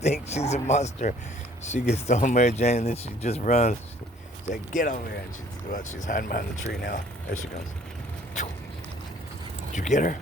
Think she's a monster. She gets to Mary Jane and then she just runs. She's like, get over here. And she's hiding behind the tree now. There she goes. Did you get her?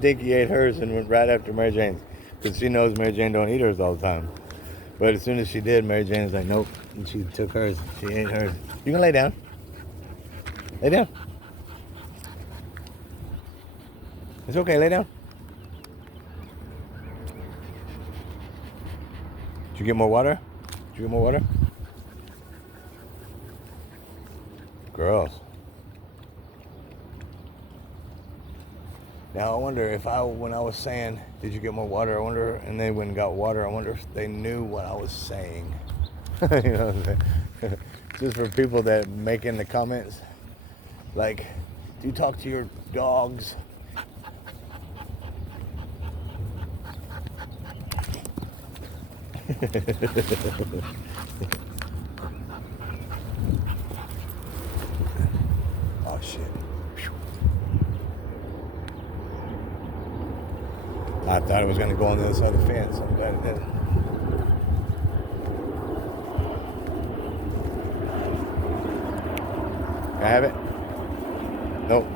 Dinky ate hers and went right after Mary Jane's because she knows Mary Jane don't eat hers all the time. But as soon as she did, Mary Jane was like, nope, and she took hers. She ate hers. You can lay down. Lay down. It's okay. Lay down. Did you get more water? Did you get more water? Girls. Now I wonder if when I was saying, did you get more water? I wonder, and they went and got water. I wonder if they knew what I was saying. You know what I'm saying? Just for people that make in the comments, like, do you talk to your dogs? Oh shit. I thought it was going to go on the other side of the fence. I'm glad it didn't. Can I have it? Nope.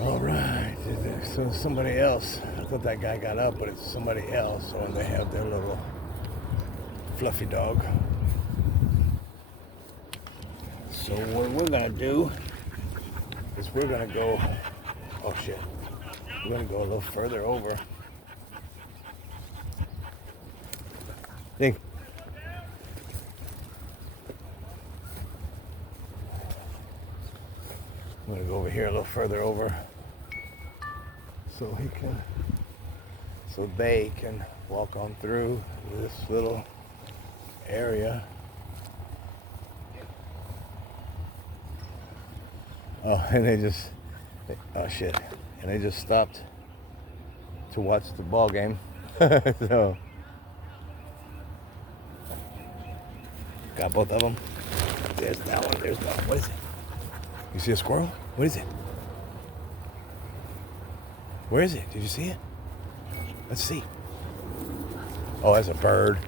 All right, so somebody else. I thought that guy got up, but it's somebody else. So they have their little fluffy dog. So what we're gonna do is we're gonna go. Oh shit! We're gonna go a little further over. Think. I'm gonna go over here a little further over. So they can walk on through this little area. Oh, and oh shit, and they just stopped to watch the ball game. So, got both of them. There's that one, there's that one. What is it? You see a squirrel? What is it? Where is it? Did you see it? Let's see. Oh, that's a bird.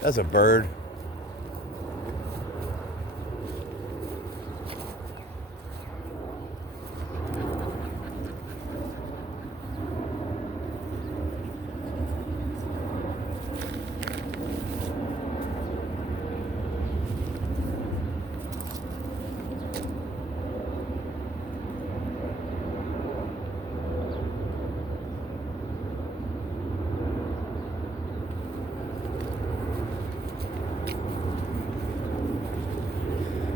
That's a bird.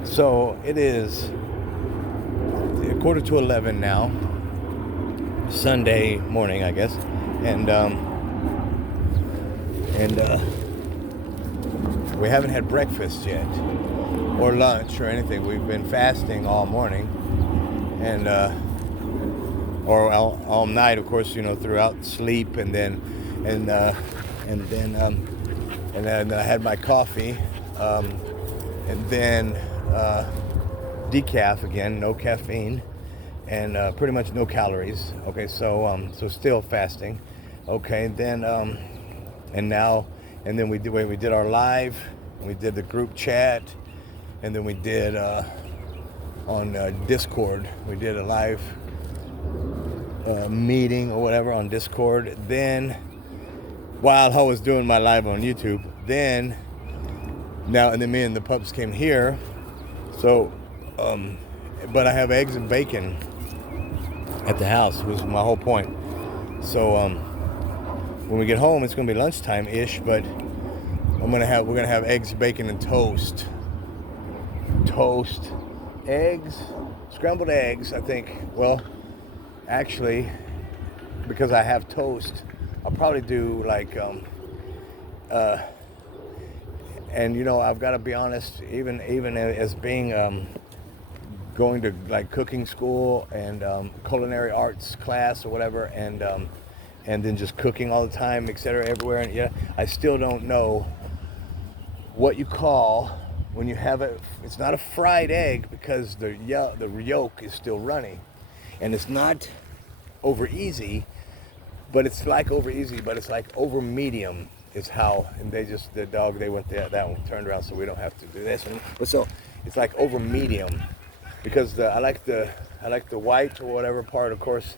So it is 11:15 now, Sunday morning, I guess, and we haven't had breakfast yet, or lunch, or anything. We've been fasting all morning, and or all night, of course, you know, throughout sleep, and then I had my coffee, and then decaf again, no caffeine, and pretty much no calories. Okay, so still fasting. Okay, then and then we did our live, and we did the group chat, and then we did on Discord. We did a live meeting or whatever on Discord. Then while I was doing my live on YouTube. Then me and the pups came here. So, but I have eggs and bacon at the house, was my whole point. So when we get home, it's gonna be lunchtime ish, but we're gonna have eggs, bacon, and toast. Eggs, scrambled eggs. I think. Well, actually, because I have toast, I'll probably do like and I've got to be honest, even as being going to like cooking school and culinary arts class or whatever, and then just cooking all the time, etc., everywhere, and yeah, I still don't know what you call when you have it. It's not a fried egg because the yolk is still runny, and it's not over easy, but it's like over easy, but it's like over medium is how, and they went that one turned around, so we don't have to do this one. But so it's like over medium, because I like the white or whatever part, of course,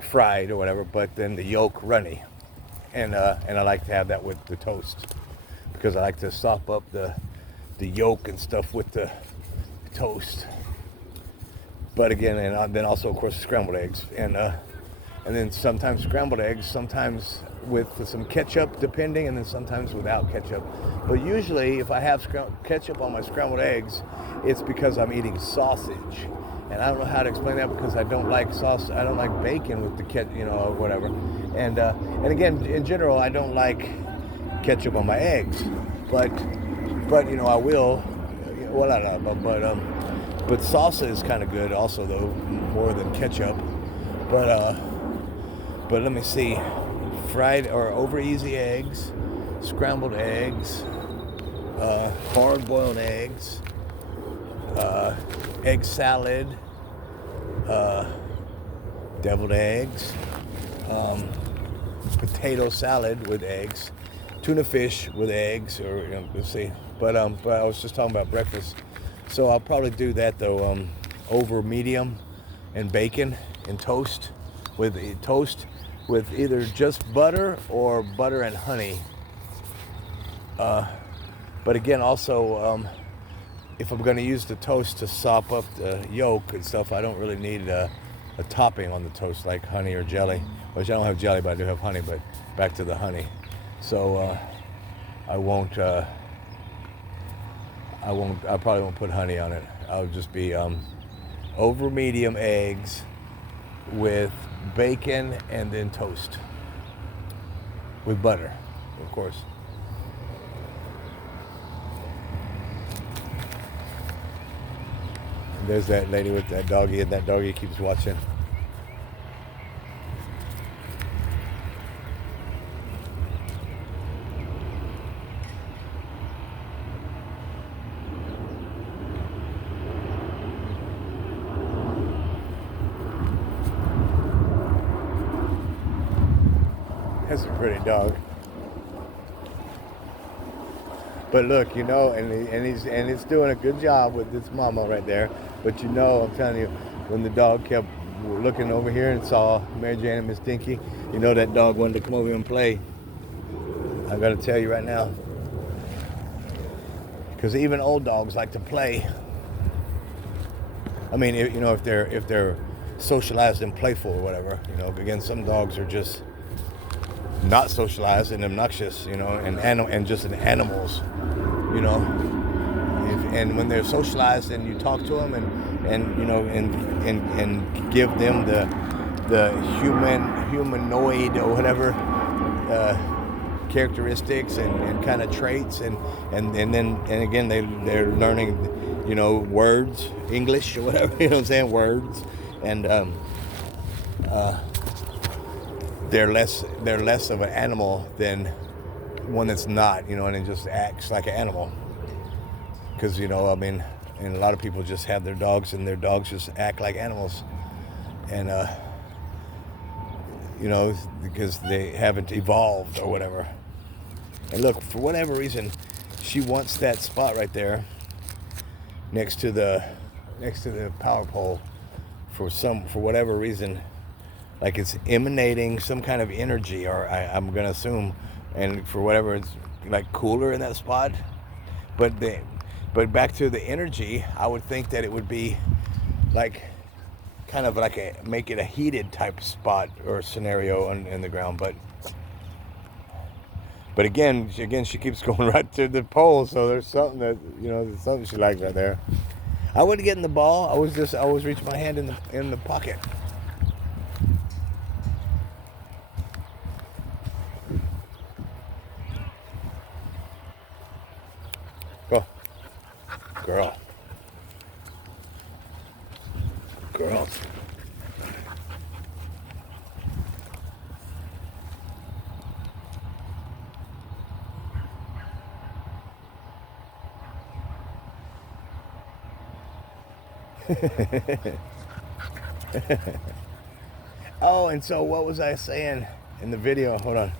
fried or whatever, but then the yolk runny, and I like to have that with the toast, because I like to sop up the yolk and stuff with the toast. But again, and then also of course scrambled eggs, and then sometimes scrambled eggs, sometimes with some ketchup, depending, and then sometimes without ketchup. But usually, if I have ketchup on my scrambled eggs, it's because I'm eating sausage, and I don't know how to explain that, because I don't like sauce. I don't like bacon with the ketchup, or whatever. And again, in general, I don't like ketchup on my eggs, but I will. Well, I don't know, but salsa is kind of good, also, though, more than ketchup. But let me see. Fried or over easy eggs, scrambled eggs, hard-boiled eggs, egg salad, deviled eggs, potato salad with eggs, tuna fish with eggs, or let's see. But I was just talking about breakfast, so I'll probably do that though. Over medium, and bacon and toast with either just butter or butter and honey. But again, also, if I'm going to use the toast to sop up the yolk and stuff, I don't really need a topping on the toast like honey or jelly. Which I don't have jelly, but I do have honey. But back to the honey. So I probably won't put honey on it. I'll just be over medium eggs with bacon and then toast with butter, of course. And there's that lady with that doggy, and that doggy keeps watching. That's a pretty dog. But look, and it's doing a good job with this mama right there. But I'm telling you, when the dog kept looking over here and saw Mary Jane and Miss Dinky, that dog wanted to come over here and play. I gotta tell you right now, because even old dogs like to play. I mean, if they're socialized and playful or whatever. Again, some dogs are just not socialized and obnoxious, and just animals, and when they're socialized and you talk to them and give them the humanoid or whatever characteristics and kind of traits, and again they're learning, words, English or whatever, words, and they're less of an animal than one that's not, and it just acts like an animal. Because, and a lot of people just have their dogs, and their dogs just act like animals. And, because they haven't evolved or whatever. And look, for whatever reason, she wants that spot right there next to the power pole for whatever reason. like it's emanating some kind of energy, or I'm gonna assume, and for whatever it's like cooler in that spot. But but back to the energy, I would think that it would be like kind of like make it a heated type spot or scenario in the ground. But again, she keeps going right to the pole. So there's something that there's something she likes right there. I wouldn't get in the ball. I always reach my hand in the pocket. Go, girl, girls. Oh, and so what was I saying in the video? Hold on.